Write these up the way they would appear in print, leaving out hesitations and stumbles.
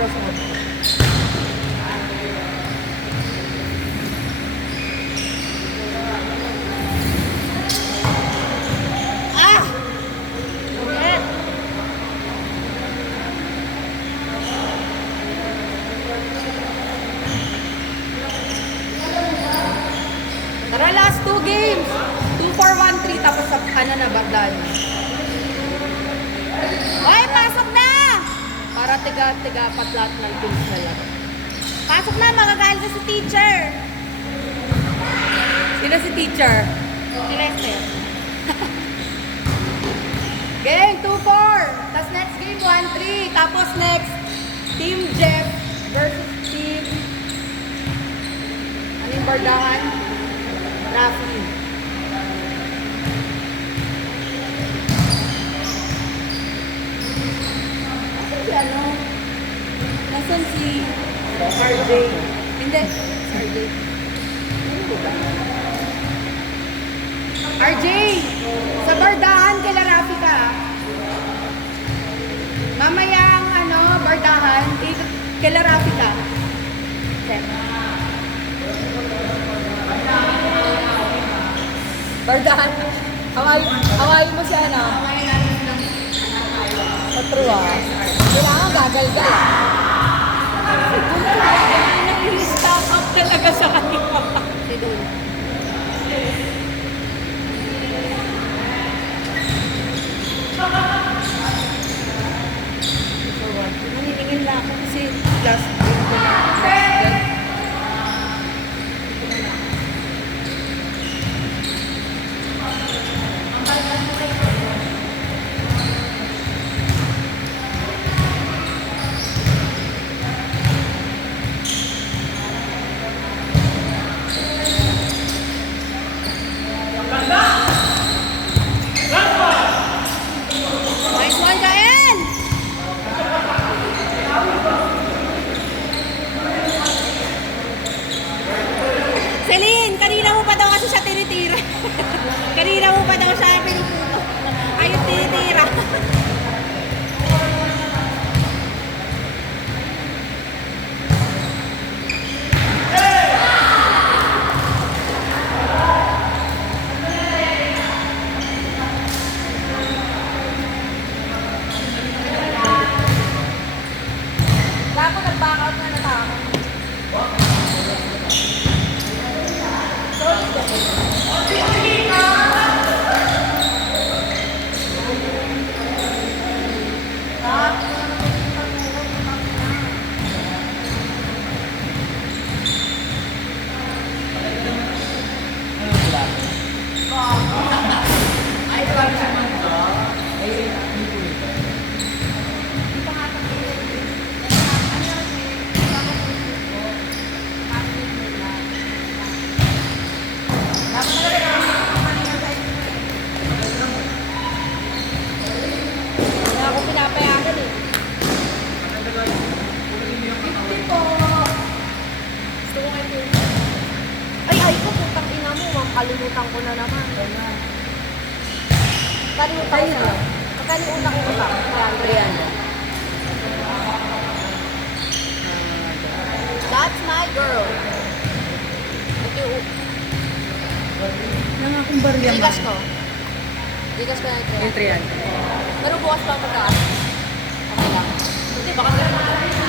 Tara, last 2 games. 2, 4, 1, 3. Tapos ano na, bagdan. Oy, pasok na! Para tiga-tiga-apat lahat ng teams na lang. Pasok na, magagalit na si teacher. Sino si teacher? Si Lester. Game 2, 4. Tapos next game 1, 3. Tapos next, Team Jeff versus Team... Ano yung bardahan? Rafi. Nasaan si ano? Nasaan si RJ? Hindi. RJ. RJ! Sa bardahan kila Rafi ka. Mamaya ang ano, bardahan kila Rafi ka. Okay. Bardahan. Hawaii mo siya, ano? Patruwa. Kailangan gagal-gal. Nag-stop up talaga sa kanila. Nanilingin na ako kasi last game ko na. Celine, kanina mo pa daw kasi siya tinitira. Kanina mo pa daw siya pinuputo. Ayun, tinitira. Dapat nag-back out na natako. Kalimutan ko na naman. Kalimutan ko na. Kalimutan ko na. Ayan. That's my girl. Nang akong barya Digas ko. Digas ko na ito. Yung 300. Pero bukas pa magkaan. Okay lang. Hindi, baka may 50.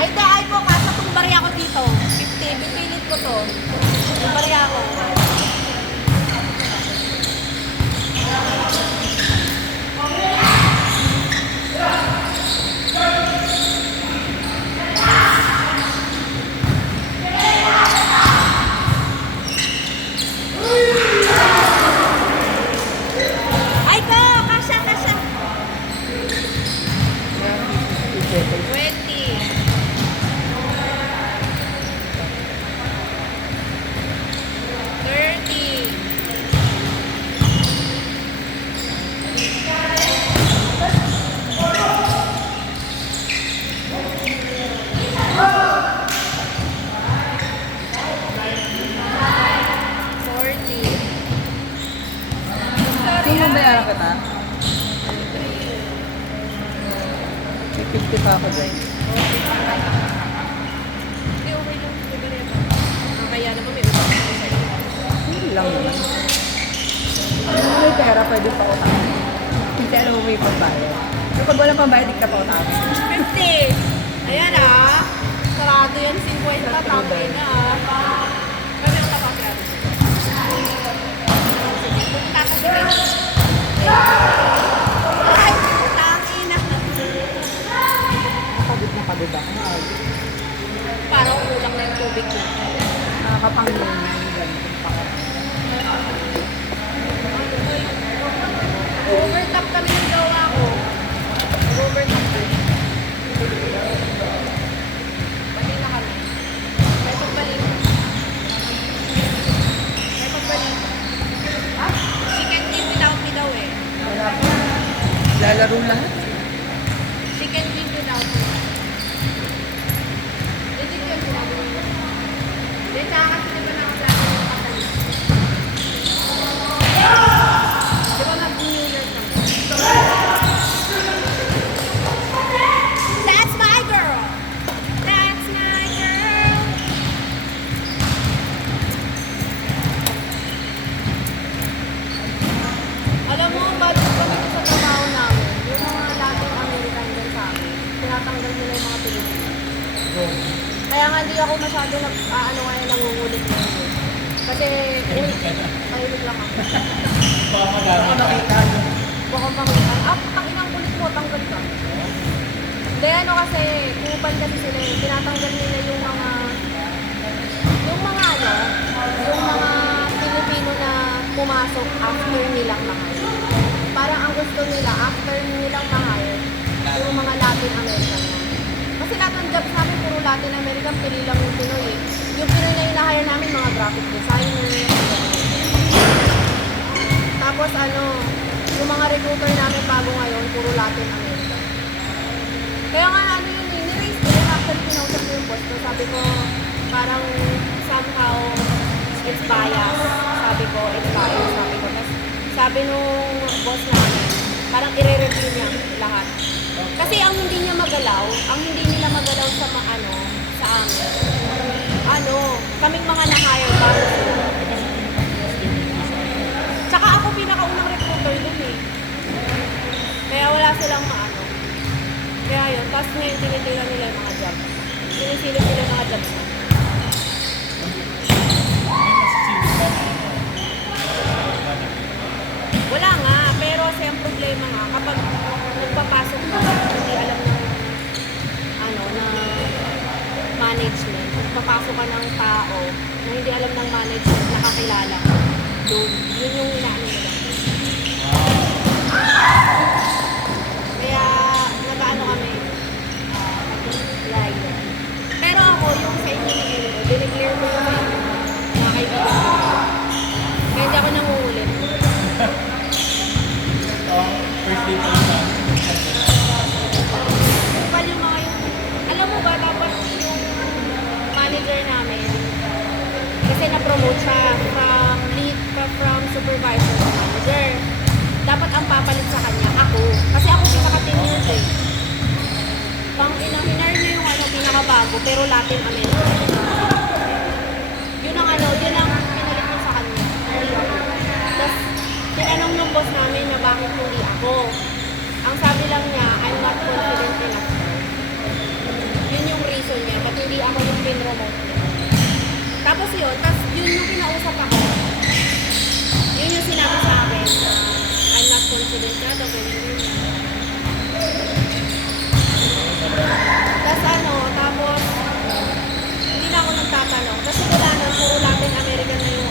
Ay po, kasa itong barya ko dito. 50, pipilit ko to. Yung barya ko. Bigyan kita. May 50 pa ako dyan. Hindi, okay lang. Pwede rin. Kaya naman may utang ako sa'yo. Hindi lang naman. Kung may pera, pwede pa utang. Kasi alam mo may pambayad. Pero pag walang pambayad, di ka pa utang. 50! Ayan ah. Sarado yan 50. Tangay na ah. Pwede ang tapos yan. Pupunta ka sa ay, tangay na. Napagod ako. Parang kulang na yung tubig ko. Nakakapangin na yung ganito pa. Overtop kami ng gawa ko. Overtop kami. Pati na kami. May pagbalik. May pagbalik. Ah? She can't live without me daw eh. Lalaro lahat. She can live without me. Legit yun sinabi mo. Then nakakasi naman ako sa akin yung katalis. Di ba mag-New Year kami? That's my girl! That's my girl! Alam mo, bago kami sa trabaho namin, yung mga dating American din sa amin, tinatanggal nila yung mga Pilipino. Kaya nga hindi ako masyado ngayon nangungulit ngayon. Kasi, tahimik lang ako. Baka makita nyo. Baka makita. Pakinang kulit mo, tanggal ka. Hindi, ano kasi, kupan kasi sila eh. Tinatanggal nila yung mga Pilipino na pumasok after nilang mahal. Parang ang gusto nila, after nilang mahal, yung mga Latin American na. Kasi lahat ng jobs namin, puro Latin American, pili lang yung Pinoy eh. Yung Pinoy na hire namin, mga graphic designer, tapos yung mga recruiter namin bago ngayon, puro Latin American. Kaya nga ni-raise ko rin actually kinausap ko yung boss ko. Sabi ko, parang somehow it's bias. Sabi ko, it's bias. Sabi ko, tapos sabi nung boss namin, parang i-review niya lahat. Kasi ang hindi niya magalaw, ang hindi nila magalaw sa sa amin, kaming mga na-hire bago sila. Tsaka ako pinakaunang recruiter dun eh. Kaya wala silang Kaya yun, tapos ngayon tinitira nila yung mga jobs. Sinisilip nila yung mga jobs. Wala nga, pero kasi ang problema nga, kapag nagpapasok ka, hindi alam ng management. Nagpapasok ka ng tao na hindi alam ng management, nakakilala. Doon, yun yung inaano nila. Kaya, nag-ano kami, like, pero ako, yung sa inyo ni Elro, dineclare ko yung sa inyo, mga kaibigan ko. Kaya hindi ako nangungulit. First day pa lang. Kapal yung mga alam mo ba, dapat yung manager namin, kasi na-promote siya from supervisor to manager. Dapat ang papalit sa kanya, ako. Kasi ako pinaka-tenured eh. Hinar niya yung pinaka-bago, pero Latin American. Yun ang pinalit mo sa kanya. Tapos, tinanong ng boss namin na bakit hindi ako. Ang sabi lang niya, I'm not confident enough. Yun yung reason niya, ba't hindi ako yung pin-promote niya. Tapos yun yung kinausap ako. Yun yung sinabi sa akin na I'm not confident na daw, ganyan yun. Tapos hindi na ako nagtatanong. Kasi wala na, puro Latin American na yung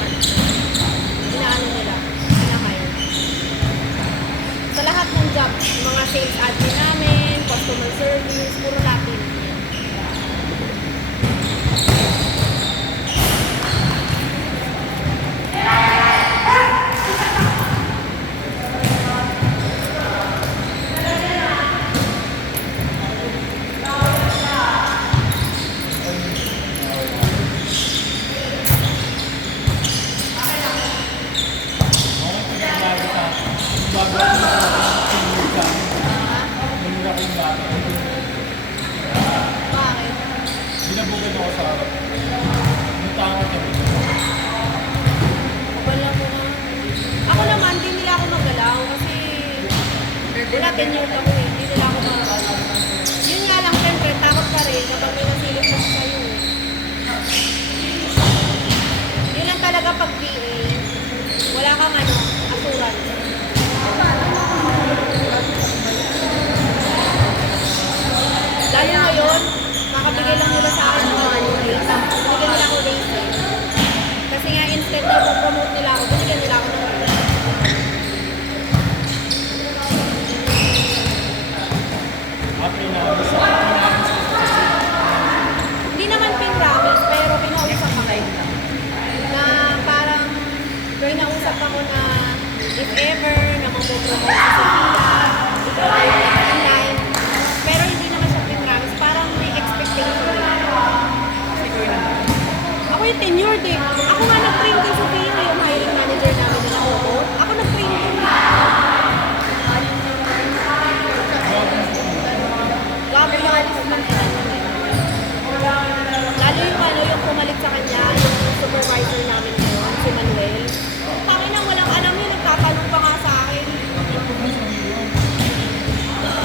inaano nila, pinahire. Sa lahat ng job, mga sales admin namin, customer service, puro Latin. Bago Wala, tenure ako eh. Hindi nila ako makakala. Yun nga lang, syempre, takot ka rin kapag may nasilip na sa'yo eh. Yun lang talaga pag PA, wala kang ano, assurance. Lalo ngayon, makabigay lang nila sa akin ng ano, raise. Binigyan nila ako raise eh. Kasi nga, instead na ipopromote nila ako, binigyan nila ako ng raise. Hindi naman pinramis, pero pinausap ako. Na parang, pinausap ako na if ever na mapopromote sa Sophia, ikaw ay in line. Pero hindi naman siya pinramis, parang may expectation lang. Ako yung tenured eh. Ako nga nag-train kay Sophia, yung hiring manager namin na nakukot. Ako nag-train ko na. Gabi yung alis man eh. Lalo yung ano, yung pumalit sa kanya, yung supervisor namin ngayon, si Manuel. Tangin na walang alam yun, nagtatanong pa nga sa akin.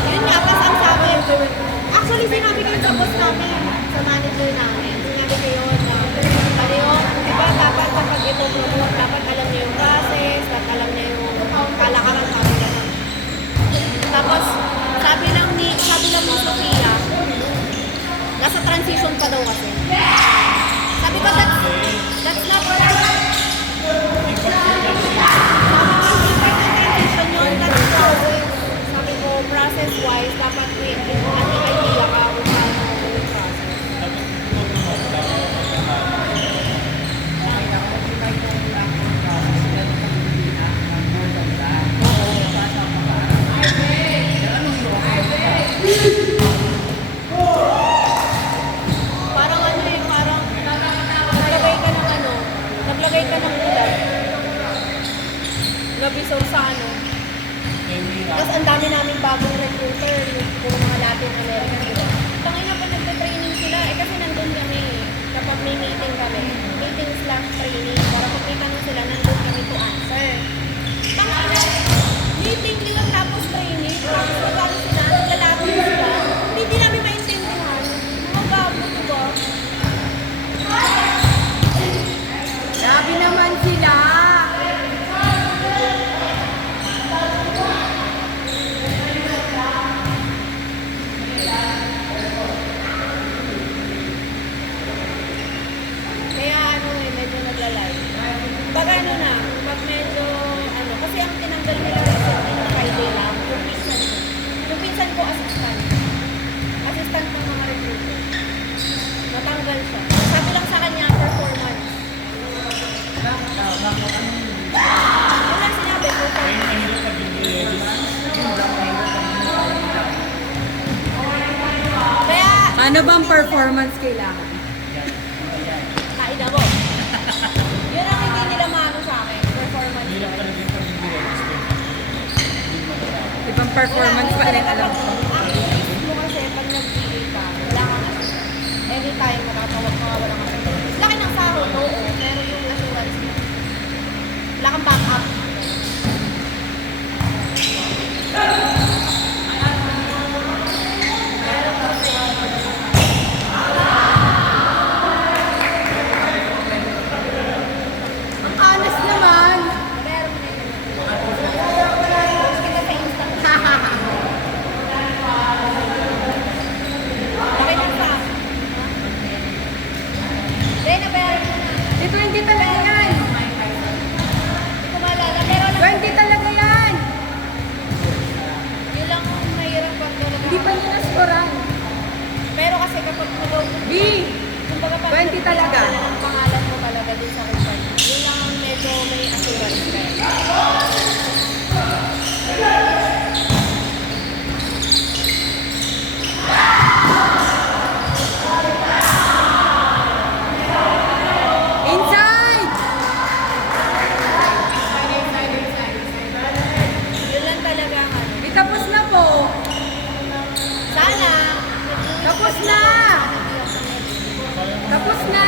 Yun nga, tas ang sabi, actually sinabi ko yun sa boss namin, sa manager namin. Sinabi ko yun na, ano yun, diba dapat kapag ito promote, dapat alam niya yung process, dapat alam niya yung kalakaran sabi ko. Tapos, sabi lang ni Sophia, nasa transition pa daw kasi. Sabi ko, that's not transition yun, that's process. Sabi ko, process-wise, dapat may ano idea ka kung paano yung process. Parang ano eh, parang naglagay ka ng ulan. Nabisaw sa ano. Tapos ang dami namin bagong recruiter, yung puro mga Latin American. Tangin na pa nagte-training sila, eh kasi nandun kami eh. Kapag may meeting kami, meeting/training, para pag may tanong sila, nandun kami to answer. Tangin na, meeting nila tapos training, tapos magkano sila, naglalapin sila, hindi namin maintindihan. Mga gabo, diba? Grabe naman sila. Kaya ano eh, medyo naglalay. Pag ano na, pag medyo ano, kasi ang tinanggal nila recently ng Friday lang, yung pinsan ko. Yung pinsan ko, assistant. Assistant ng mga recruiter. Natanggal siya. Sabi lang sa kanya, performance. Yun lang sinabi, performance. Kaya, Ano bang performance kailangan? kaida mo. Yun ang hindi nila maano sa akin, performance. Ibang performance pa rin alam ko. Ang inis mo kasi pag nag-PA ka, wala kang assurance. Anytime matatawag ka, wala kang assurance. Laki ng sahod, oo, pero yung assurance mo, wala kang backup. Ang honest naman. Meron mo na yun. Post kita sa Instagram. Laki ng sahod. Then, nabayaran mo na. Di 20 talaga yan. Hindi ko maalala, pero alam ko, 20 talaga yan. yun lang ang mahirap pag talaga. Hindi pa niya naskoran. Pero kasi kapag mag- B. kumbaga pag 20 talaga. ang pangalan mo talaga dun sa company, yun lang ang medyo may assurance ka. Inside! Yun lang talaga ang ano. Di tapos na po. Sana, Tapos na. Tapos na.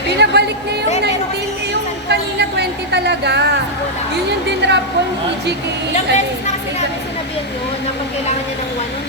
Pinabalik niya yung 19, yung kanina 20 talaga. Yun yung din drop 1 kg kay... Ilang beses na kasi namin sinabihan yun na pag kailangan niya ng 1,